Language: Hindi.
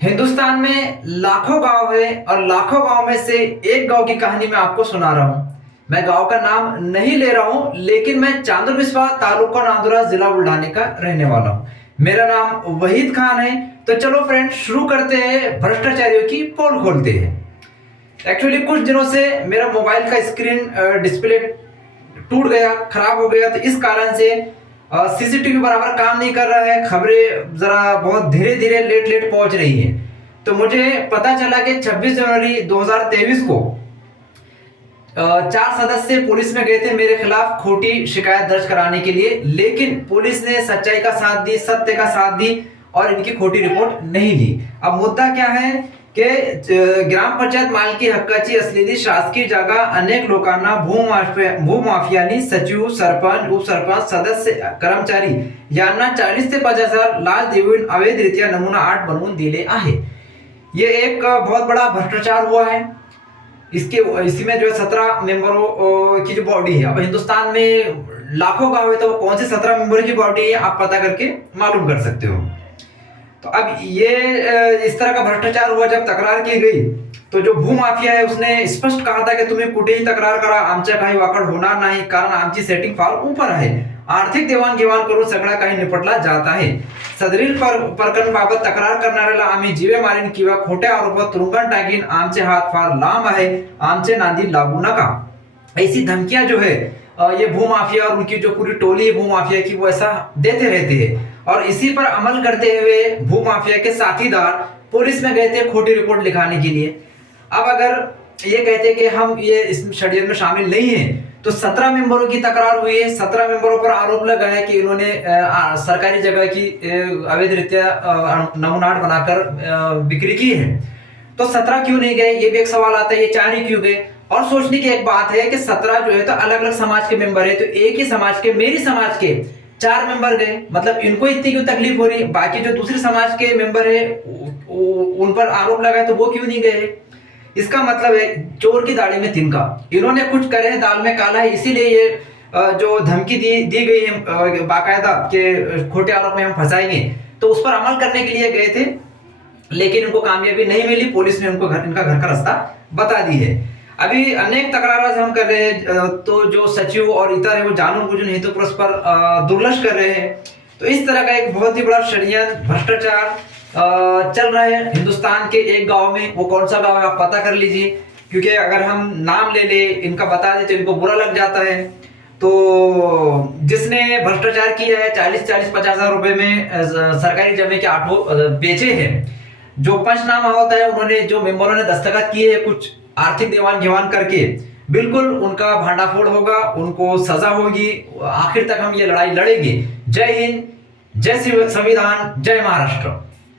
हिंदुस्तान में लाखों गांव है और लाखों गांव में से एक गांव की कहानी मैं आपको सुना रहा हूं। मैं गांव का नाम नहीं ले रहा हूं, लेकिन मैं चांदुर बिस्वा, तालुका नांदुरा, जिला बुल्ढाने का रहने वाला हूं। मेरा नाम वहीद खान है। तो चलो फ्रेंड, शुरू करते हैं, भ्रष्टाचारियों की पोल खोलते हैं। एक्चुअली कुछ दिनों से मेरा मोबाइल का स्क्रीन डिस्प्ले टूट गया, खराब हो गया, तो इस कारण से सीसीटीवी बराबर काम नहीं कर रहा है। खबरें जरा बहुत धीरे धीरे लेट लेट पहुंच रही है। तो मुझे पता चला कि 26 जनवरी 2023 को 4 सदस्य पुलिस में गए थे मेरे खिलाफ खोटी शिकायत दर्ज कराने के लिए, लेकिन पुलिस ने सच्चाई का साथ दी, सत्य का साथ दी और इनकी खोटी रिपोर्ट नहीं ली। अब मुद्दा क्या है कि ग्राम पंचायत मालकी हक्काची असलेली शासकीय जागा अनेक लोकांना भूमाफियांनी सचिव, सरपंच, उपसरपंच, सदस्य, कर्मचारी यांना 40 ते 50,000 लाच देऊन अवैधरित्या नमुना 8 बनवून दिले आहे। ये एक बहुत बड़ा भ्रष्टाचार हुआ है। इसी में जो है 17 मेंबरों की जो बॉडी है। अब हिंदुस्तान में लाखों गांव है, तो वो कौन से 17 मेंबर की बॉडी है आप पता करके मालूम कर सकते हो। तो अब ये इस तरह का भ्रष्टाचार हुआ। जब तक्रार की गई तो जो भूमाफिया है उसने स्पष्ट कहा था कि तुम्ही कुठेही तक्रार करा, आमच्या काही वाकड होणार नाही, कारण आमची सेटिंग फार ऊपर आहे। आर्थिक देवाणघेवाण करून सगळा काही निपटला जात आहे। सदरील प्रकरणाबाबत तक्रार करणाऱ्याला आम्ही जीवे मारीन किंवा खोट्या आरोपात तुरुंगात टाकीन, आमचे हात फार लांब आहे, आमचे नादी लागू नका। ऐसी धमकियां जो है ये भूमाफिया और उनकी जो पूरी टोली है भूमाफिया की, वो ऐसा देते रहते हैं। और इसी पर अमल करते हुए भूमाफिया के साथीदार पुलिस में गए थे खोटी रिपोर्ट लिखाने के लिए। अब अगर ये कहते कि हम ये इस षड्यंत्र में शामिल नहीं हैं, तो 17 मेंबरों की तकरार हुई है। 17 मेंबरों पर आरोप लगा है कि इन्होंने सरकारी जगह की अवैध रीत्या नमूना बनाकर बिक्री की है। तो 17 क्यों नहीं गए, ये भी एक सवाल आता है। ये 4 ही क्यों गए? और सोचने की एक बात है कि 17 जो है तो अलग अलग समाज के मेंबर है, तो एक ही समाज के, मेरी समाज के 4 मेंबर गए, मतलब इनको इतनी क्यों तकलीफ हो रही है? बाकी जो दूसरे समाज के मेंबर है उन पर आरोप लगा है, तो वो क्यों नहीं गए? इसका मतलब है चोर की दाढ़ी में तिनका। इन्होंने कुछ करे है, दाल में काला है, इसीलिए ये जो धमकी दी गई है बाकायदा के खोटे आरोप में हम फंसाएंगे, तो उस पर अमल करने के लिए गए थे, लेकिन उनको कामयाबी नहीं मिली। पुलिस ने उनको इनका घर का रास्ता बता दी है। अभी अनेक तकरार हम कर रहे हैं, तो जो सचिव और इतर है वो जानबूझकर हेतु परस्पर दुर्लक्ष कर रहे हैं। तो इस तरह का एक बहुत ही बड़ा षड्यंत्र, भ्रष्टाचार चल रहा है हिंदुस्तान के एक गांव में। वो कौन सा गांव है आप पता कर लीजिए, क्योंकि अगर हम नाम ले ले, इनका बता दे, तो इनको बुरा लग जाता है। तो जिसने भ्रष्टाचार किया है, 40-50,000 रुपए में सरकारी जमीन के 8 बेचे हैं। जो पंचनामा होता है, उन्होंने जो मेंबरों ने दस्तखत किए हैं कुछ आर्थिक देवान घेवान करके, बिल्कुल उनका भांडाफोड़ होगा, उनको सजा होगी। आखिर तक हम ये लड़ाई लड़ेंगे। जय हिंद, जय संविधान, जय महाराष्ट्र।